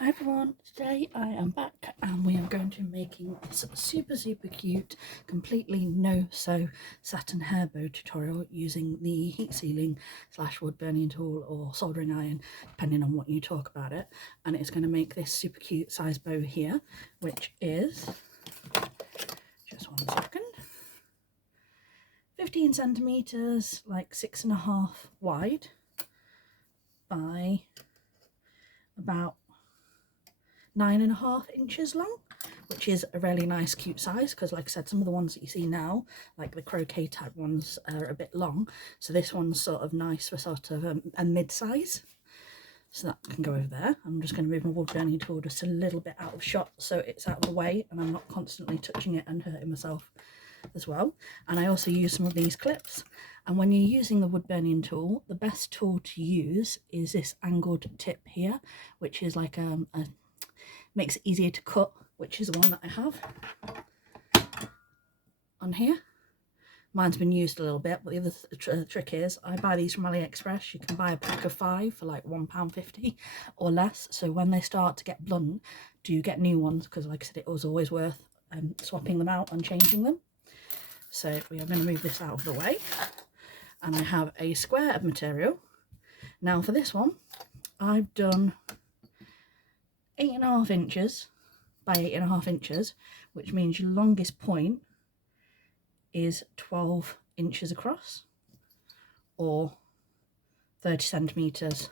Hi everyone, today I am back and we are going to be making this super cute, completely no-sew satin hair bow tutorial using the heat sealing / wood burning tool or soldering iron, depending on what you talk about it. And it's going to make this super cute size bow here, which is, just 1 second, 15 centimeters, like 6.5 wide by about 9.5 inches long, which is a really nice cute size because, like I said, some of the ones that you see now, like the croquet type ones, are a bit long, so this one's sort of nice for sort of a mid-size, so that can go over there. I'm just going to move my wood burning tool just a little bit out of shot so it's out of the way and I'm not constantly touching it and hurting myself as well. And I also use some of these clips, and when you're using the wood burning tool, the best tool to use is this angled tip here, which is like makes it easier to cut, which is the one that I have on here. Mine's been used a little bit, but the other trick is I buy these from AliExpress. You can buy a pack of 5 for like £1.50 or less, so when they start to get blunt, do get new ones, because like I said, it was always worth swapping them out and changing them. So we are going to move this out of the way, and I have a square of material. Now for this one, I've done 8.5 inches by 8.5 inches, which means your longest point is 12 inches across, or 30 centimeters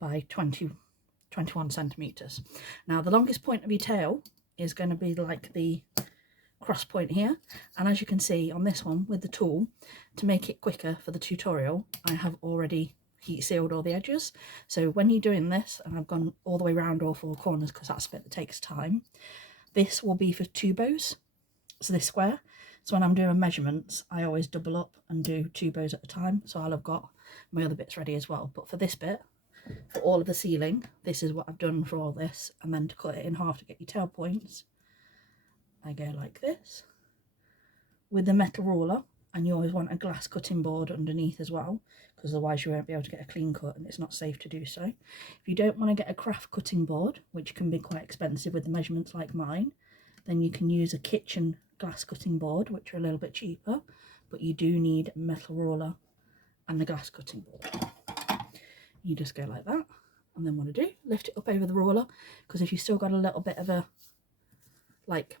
by 21 centimeters. Now the longest point of your tail is going to be like the cross point here, and as you can see on this one with the tool, to make it quicker for the tutorial, I have already heat sealed all the edges. So when you're doing this, and I've gone all the way around all 4 corners because that's a bit that takes time, this will be for 2 bows, so this square. So when I'm doing measurements, I always double up and do 2 bows at a time, so I'll have got my other bits ready as well. But for this bit, for all of the sealing, this is what I've done for all this. And then to cut it in half to get your tail points, I go like this with the metal ruler, and you always want a glass cutting board underneath as well, because otherwise you won't be able to get a clean cut and it's not safe to do so. If you don't want to get a craft cutting board, which can be quite expensive with the measurements like mine, then you can use a kitchen glass cutting board, which are a little bit cheaper, but you do need a metal ruler and the glass cutting board. You just go like that, and then what I do, lift it up over the ruler, because if you've still got a little bit of a, like,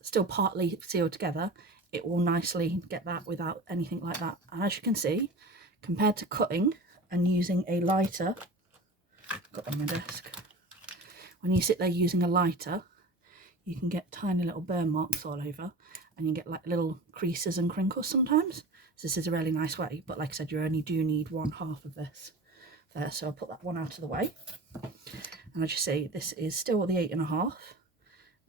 still partly sealed together, it will nicely get that without anything like that. And as you can see, compared to cutting and using a lighter, got on my desk, when you sit there using a lighter, you can get tiny little burn marks all over, and you get like little creases and crinkles sometimes. So this is a really nice way, but like I said, you only do need 1/2 of this there, so I'll put that one out of the way. And as you see, this is still the 8.5,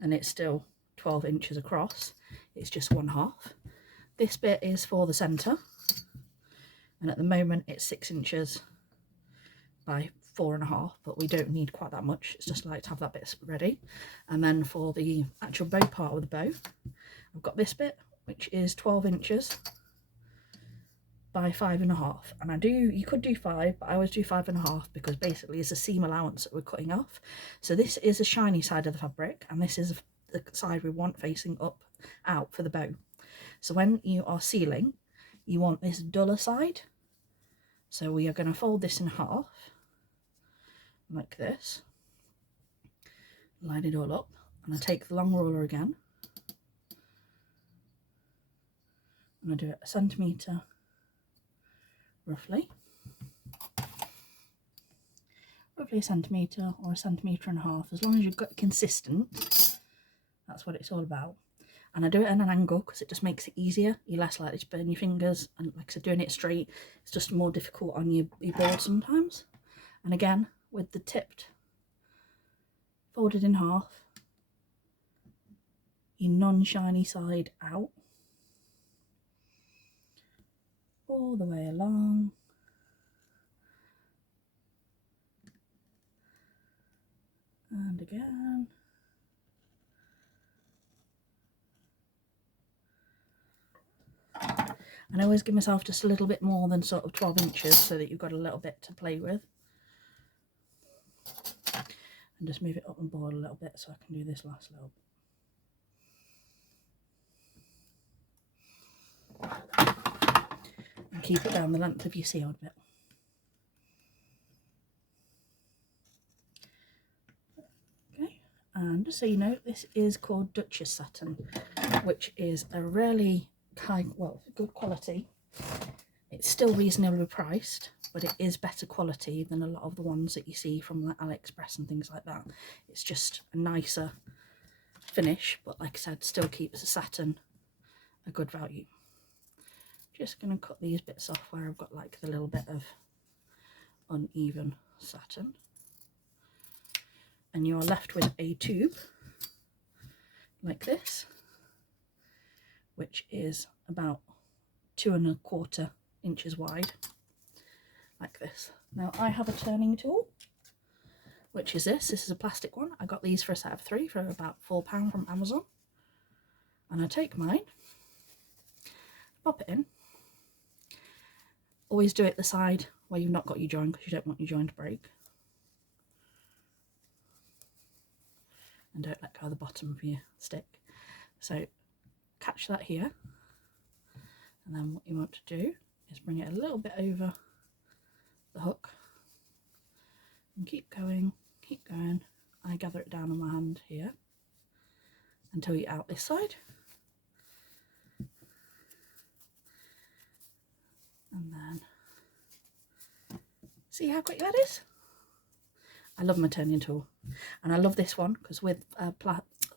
and it's still 12 inches across. It's just 1/2. This bit is for the centre, and at the moment it's 6 inches by 4.5, but we don't need quite that much. It's just like to have that bit ready. And then for the actual bow part of the bow, I've got this bit, which is 12 inches by 5.5, and you could do 5, but I always do 5.5 because basically it's a seam allowance that we're cutting off. So this is the shiny side of the fabric, and this is the side we want facing up out for the bow. So when you are sealing, you want this duller side. So we are going to fold this in half like this, line it all up, and I take the long ruler again, and I do it 1 centimetre roughly 1 centimetre or 1.5 centimetres, as long as you've got consistent. That's what it's all about. And I do it at an angle because it just makes it easier. You're less likely to burn your fingers, and like I said, doing it straight, it's just more difficult on your board sometimes. And again, with the tipped, folded in half, your non-shiny side out, all the way along, and again. And I always give myself just a little bit more than sort of 12 inches so that you've got a little bit to play with. and just move it up and board a little bit so I can do this last little bit. And keep it down the length of your sealed bit. Okay, and just so you know, this is called Duchess satin, which is a really good quality. It's still reasonably priced, but it is better quality than a lot of the ones that you see from like AliExpress and things like that. It's just a nicer finish, but like I said, still keeps the satin a good value. Just going to cut these bits off where I've got like the little bit of uneven satin. And you're left with a tube like this, which is about 2¼ inches wide, like this. Now I have a turning tool, which is this. This is a plastic one. I got these for a set of 3 for about £4 from Amazon. And I take mine, pop it in. Always do it the side where you've not got your join, because you don't want your join to break. And don't let go of the bottom of your stick. So catch that here, and then what you want to do is bring it a little bit over the hook and keep going, keep going. I gather it down on my hand here until you're out this side, and then see how quick that is. I love my turning tool, and I love this one because with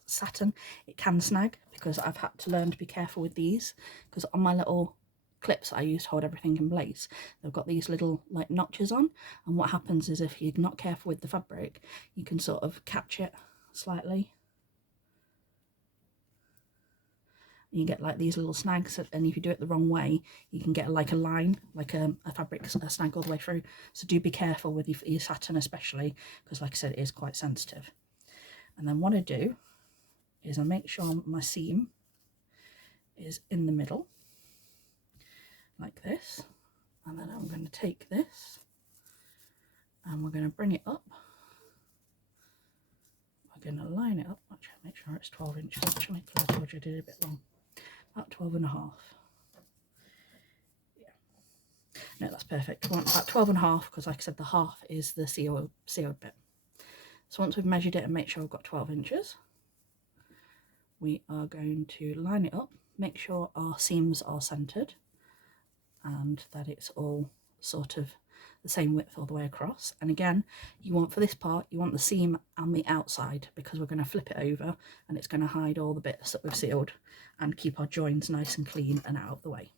satin it can snag, because I've had to learn to be careful with these, because on my little clips I use to hold everything in place, they've got these little like notches on, and what happens is if you're not careful with the fabric, you can sort of catch it slightly and you get like these little snags, and if you do it the wrong way you can get like a line, like a fabric snag all the way through. So do be careful with your satin, especially because like I said, it is quite sensitive. And then what I do is I make sure my seam is in the middle like this, and then I'm going to take this and we're going to bring it up. We're going to line it up. Actually, make sure it's 12 inches actually, because I told you I did it a bit long. About 12½. Yeah. No, that's perfect. We want about 12½, because like I said, the half is the sealed bit. So once we've measured it and make sure we've got 12 inches, we are going to line it up, make sure our seams are centered and that it's all sort of the same width all the way across. And again, you want, for this part, you want the seam on the outside, because we're going to flip it over and it's going to hide all the bits that we've sealed and keep our joins nice and clean and out of the way.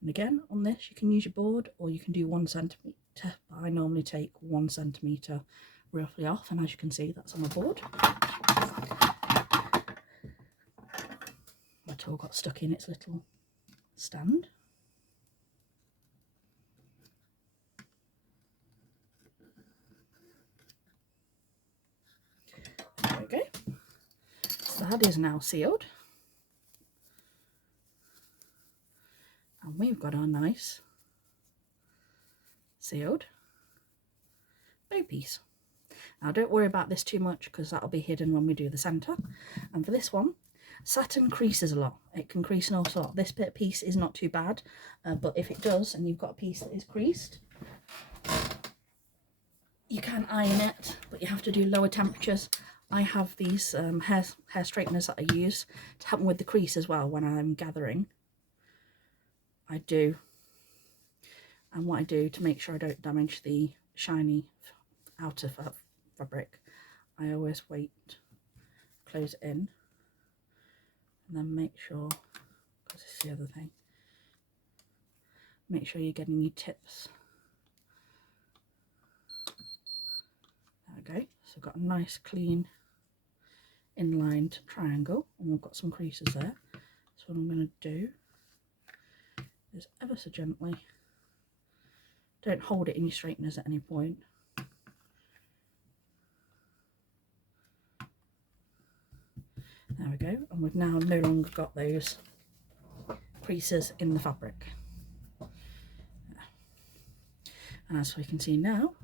And again, on this you can use your board or you can do 1 centimetre. I normally take 1 centimetre roughly off, and as you can see, that's on my board. My tool got stuck in its little stand. There we go. So that is now sealed. And we've got our nice sealed bow piece. Now don't worry about this too much, because that'll be hidden when we do the centre. And for this one, satin creases a lot. It can crease an awful lot. This bit piece is not too bad, but if it does and you've got a piece that is creased, you can iron it, but you have to do lower temperatures. I have these hair straighteners that I use to help me with the crease as well when I'm gathering. I do, and what I do to make sure I don't damage the shiny outer fabric, I always wait, close it in, and then make sure, because this is the other thing, make sure you're getting your tips. There we go. So I've got a nice clean inlined triangle, and we've got some creases there. So what I'm going to do is ever so gently, don't hold it in your straighteners at any point, there we go, and we've now no longer got those creases in the fabric. And as we can see now,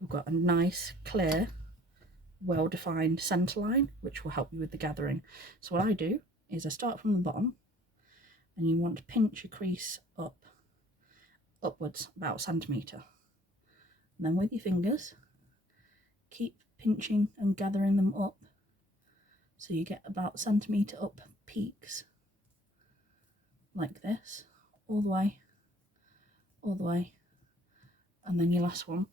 we've got a nice clear well-defined centre line, which will help you with the gathering. So what I do is I start from the bottom, and you want to pinch your crease upwards about a centimetre. And then with your fingers, keep pinching and gathering them up so you get about centimetre up peaks like this, all the way, and then your last one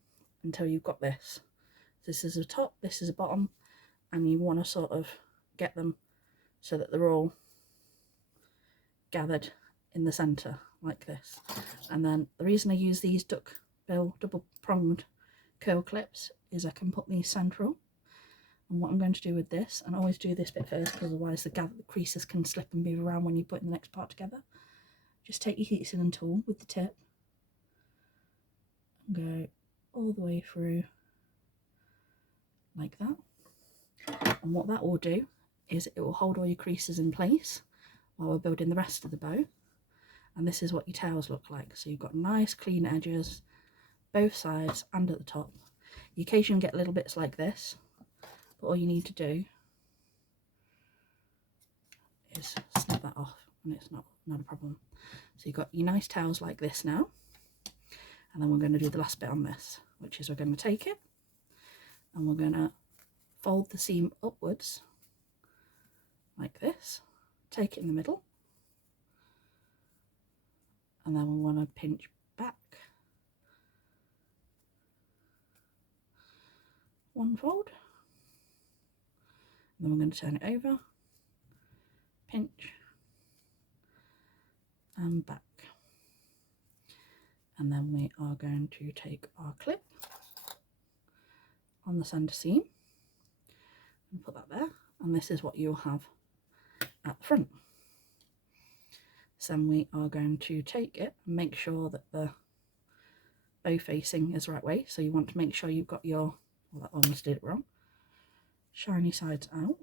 until you've got this. This is a top, this is a bottom, and you want to sort of get them so that they're all gathered in the centre like this. And then the reason I use these duckbill double pronged curl clips is I can put these central. And what I'm going to do with this, and always do this bit first because otherwise the creases can slip and move around when you put the next part together. Just take your heat sealing tool with the tip and go all the way through like that. And what that will do is it will hold all your creases in place while we're building the rest of the bow. And this is what your tails look like. So you've got nice clean edges both sides and at the top. You occasionally get little bits like this, but all you need to do is snip that off and it's not a problem. So you've got your nice tails like this now, and then we're going to do the last bit on this, which is we're going to take it and we're going to fold the seam upwards like this, take it in the middle, and then we want to pinch back one fold, and then we're going to turn it over, pinch and back, and then we are going to take our clip on the centre seam and put that there, and this is what you'll have at the front. So then we are going to take it and make sure that the bow facing is the right way. So you want to make sure you've got your, well, that almost did it wrong, shiny sides out.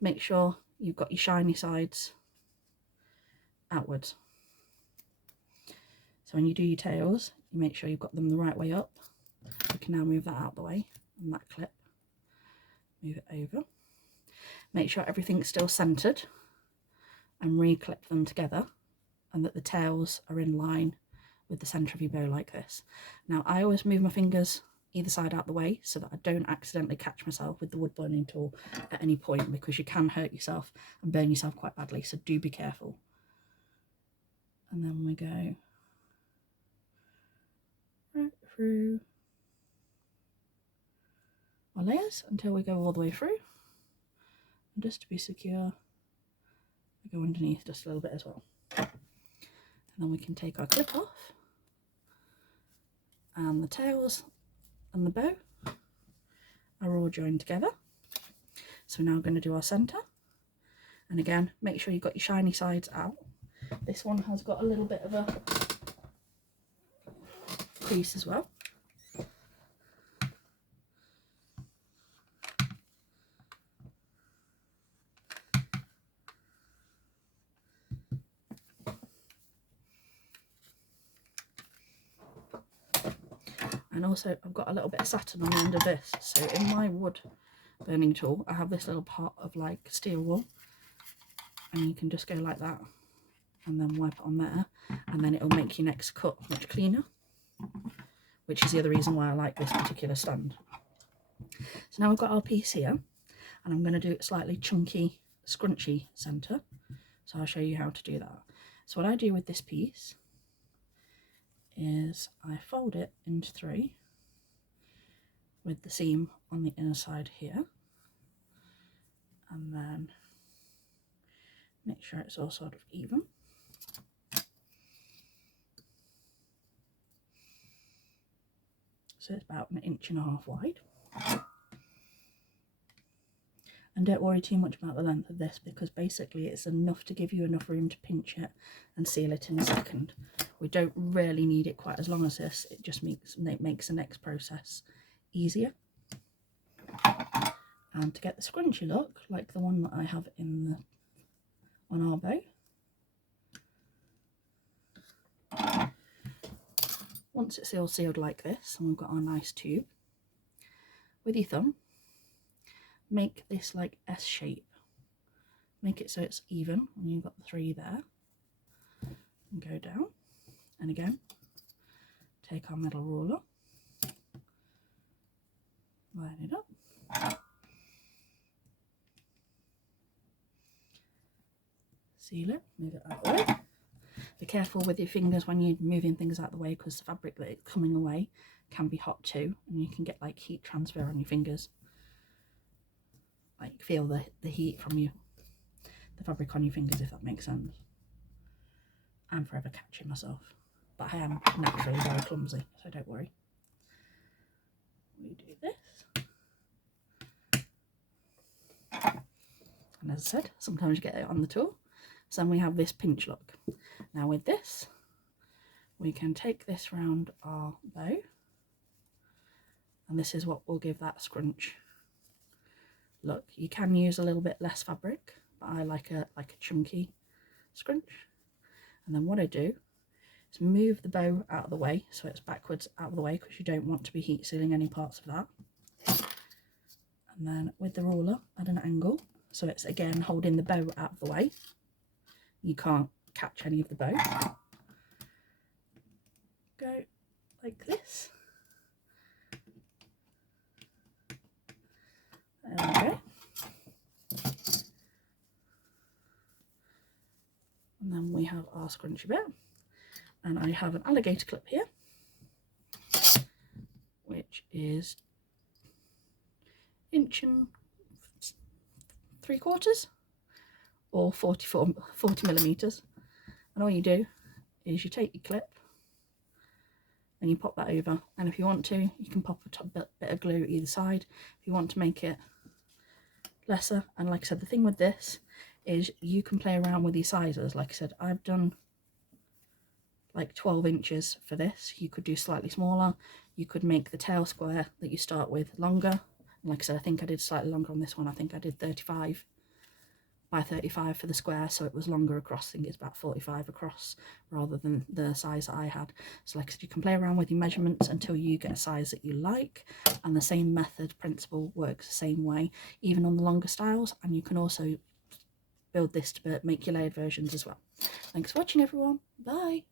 Make sure you've got your shiny sides outwards. So when you do your tails, you make sure you've got them the right way up. You can now move that out of the way, and that clip, move it over. Make sure everything's still centred and re-clip them together, and that the tails are in line with the centre of your bow like this. Now I always move my fingers either side out the way so that I don't accidentally catch myself with the wood burning tool at any point, because you can hurt yourself and burn yourself quite badly, so do be careful. And then we go right through our layers until we go all the way through, and just to be secure we go underneath just a little bit as well. And then we can take our clip off, and the tails and the bow are all joined together. So we're now going to do our centre, and again make sure you've got your shiny sides out. This one has got a little bit of a crease as well. And also I've got a little bit of satin on the end of this, so in my wood burning tool I have this little pot of like steel wool, and you can just go like that and then wipe it on there, and then it'll make your next cut much cleaner, which is the other reason why I like this particular stand. So now we've got our piece here, and I'm going to do a slightly chunky scrunchy centre, so I'll show you how to do that. So what I do with this piece is I fold it into three with the seam on the inner side here, and then make sure it's all sort of even. So it's about 1.5 inches wide. And don't worry too much about the length of this, because basically it's enough to give you enough room to pinch it and seal it in a second. We don't really need it quite as long as this, it just makes the next process easier. And to get the scrunchy look, like the one that I have on our bow, once it's all sealed like this and we've got our nice tube, with your thumb make this like S shape. Make it so it's even, and you've got the 3 there. And go down, and again, take our metal ruler, line it up, seal it, move it out of the way. Be careful with your fingers when you're moving things out of the way, because the fabric that it's coming away can be hot too, and you can get like heat transfer on your fingers. Like feel the heat from the fabric on your fingers, if that makes sense. I'm forever catching myself, but I am naturally very clumsy, so don't worry. We do this, and as I said, sometimes you get it on the tool. So then we have this pinch look. Now with this, we can take this round our bow, and this is what will give that scrunch look. You can use a little bit less fabric, but I like a chunky scrunch. And then what I do is move the bow out of the way, so it's backwards out of the way, because you don't want to be heat sealing any parts of that. And then with the ruler at an angle, so it's again holding the bow out of the way. You can't catch any of the bow. Go like this. There we go. And then we have our scrunchy bit. And I have an alligator clip here, which is 1 3/4 or 40 millimeters. And all you do is you take your clip and you pop that over, and if you want to, you can pop a bit of glue either side if you want to make it lesser. And like I said, the thing with this is you can play around with your sizes. Like I said, I've done like 12 inches for this. You could do slightly smaller. You could make the tail square that you start with longer. And like I said, I think I did slightly longer on this one. I think I did 35 by 35 for the square, so it was longer across. I think it's about 45 across rather than the size that I had. So like I said, you can play around with your measurements until you get a size that you like, and the same method principle works the same way even on the longer styles. And you can also build this to make your layered versions as well. Thanks for watching, everyone. Bye.